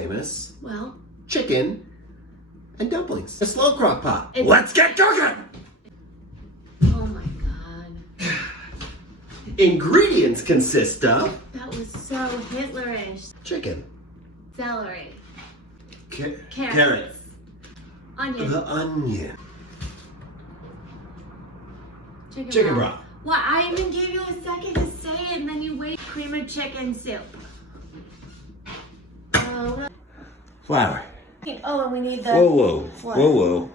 famous Well, chicken and dumplings. A slow crock pot. Let's get cooking! Oh my god. Ingredients consist of That was so Hitlerish. chicken, Celery. carrots, Onion. the onion, Chicken broth. What? I even gave you a second to say it and then you wait. Cream of chicken soup. Flour. Oh, and we need the... Whoa.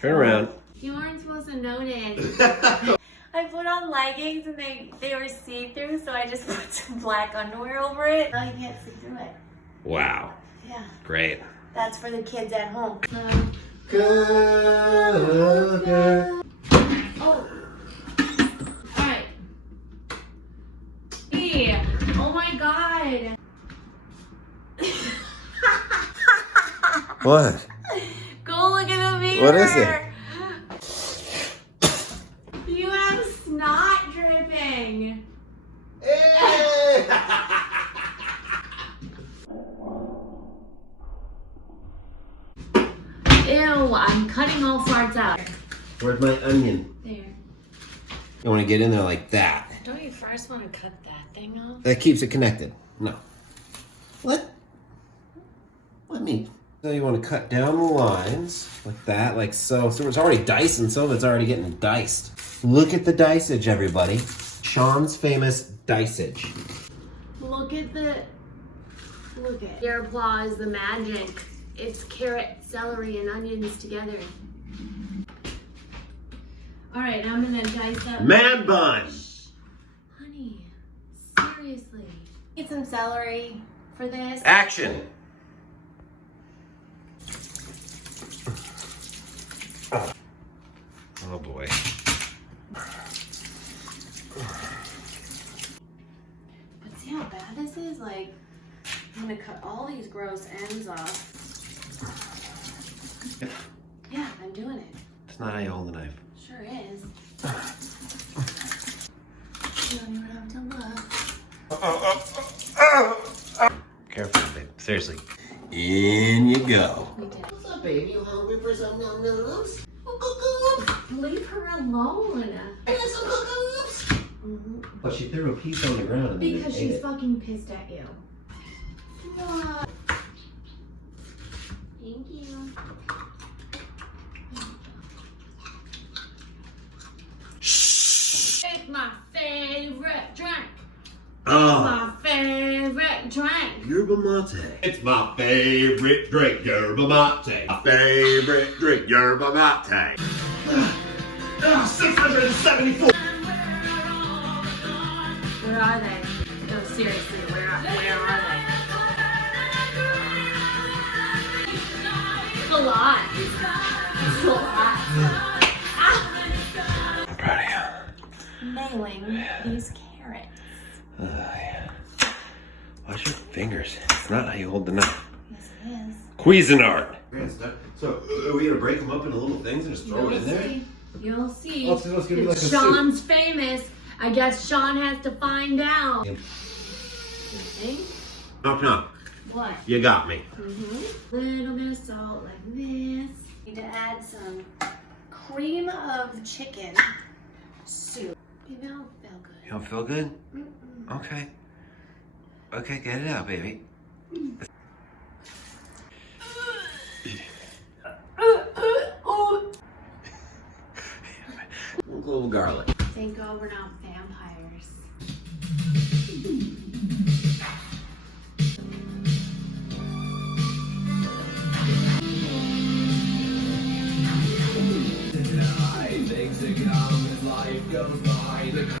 Turn around. You weren't supposed to notice. I put on leggings and they were see-through, so I just put some black underwear over it. Now you can't see through it. Wow. Yeah. Great. That's for the kids at home. Oh. Alright. Hey. Oh my god. What? Go look in the mirror. What is it? You have snot dripping. Ew, I'm cutting all farts out. Where's my onion? There. You want to get in there like that. Don't you first want to cut that thing off? That keeps it connected. No. What? What mean? So you want to cut down the lines like that, like so. So it's already diced and some of it's already getting diced. Look at the dicage, everybody. Sean's famous dicage. Look at your applause, the magic. It's carrot, celery, and onions together. All right, now I'm gonna dice up. Man bun. Honey, seriously. Need some celery for this. Action. Oh boy. But see how bad this is? Like, I'm gonna cut all these gross ends off. Yeah, I'm doing it. It's not how you hold a knife. Sure is. You don't even have to look. Careful, babe. Seriously. In you go. We did. What's up, baby? You hungry for some num-nums? Leave her alone. But she threw a piece on the ground and Because ate she's it. fucking pissed at you. Thank you. Shh. It's my favorite drink. Oh. My favorite drink. Yerba mate. It's my favorite drink, yerba mate. My favorite drink, yerba mate. 674. Where are they? No, seriously, where are they? It's a lot. It's a lot. I'm proud of you. Nailing these carrots. Yeah. Watch your fingers. It's not how you hold the knife. Yes, it is. Cuisinart. So, are we gonna break them up into little things and just throw it in there? You'll see. Let's give me like a Sean's famous. I guess Sean has to find out. Yep. You think? Knock, knock. What? You got me. Little bit of salt like this. Need to add some cream of chicken soup. You don't feel good. You don't feel good? Okay. Okay, get it out, baby. A little garlic. Thank God we're not vampires.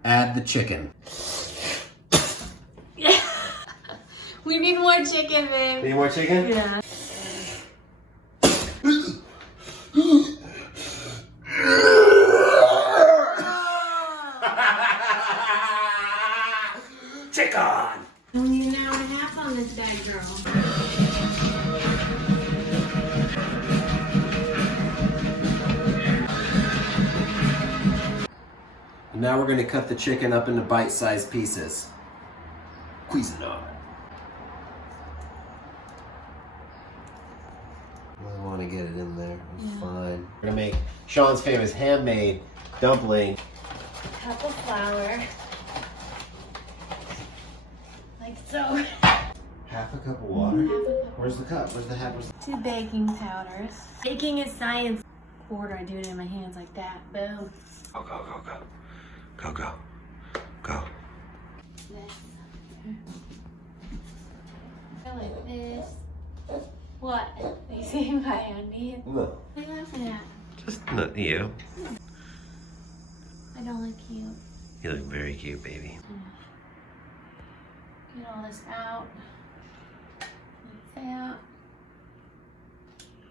Add the chicken. We need more chicken, babe. Need more chicken? Yeah. Chicken! Only an hour and a half on this bad girl. Now we're going to cut the chicken up into bite-sized pieces. Cuisinart. get it in there. It's fine. We're gonna make Sean's famous handmade dumpling. A cup of flour. Like so. Half a cup of water. Where's the cup? Where's the half? 2 baking powders. Baking is science. Quarter, I do it in my hands like that. Boom. Go, go, go, go. Go, go. Go. This. Go like this. What? Are you seeing my handy? No. What are you laughing at? Just not you. I don't look cute. You look very cute, baby. Get all this out. Like that.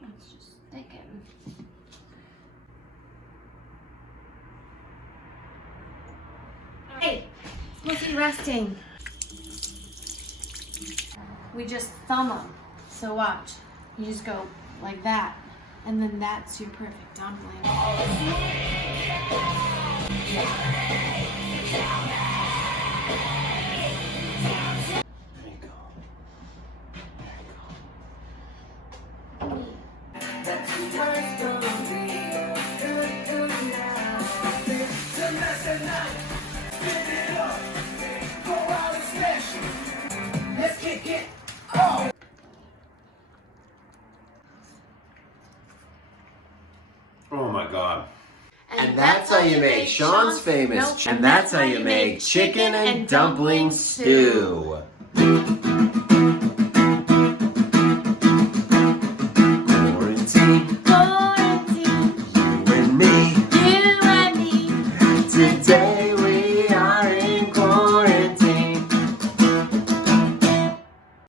It's just sticking. Hey, it's supposed to be resting. We just thumb them. So watch. You just go like that. And then that's your perfect dumpling. There you go. Let's kick it. Oh. Oh my God. And that's how you make Sean's famous. And that's how you make chicken and dumpling stew.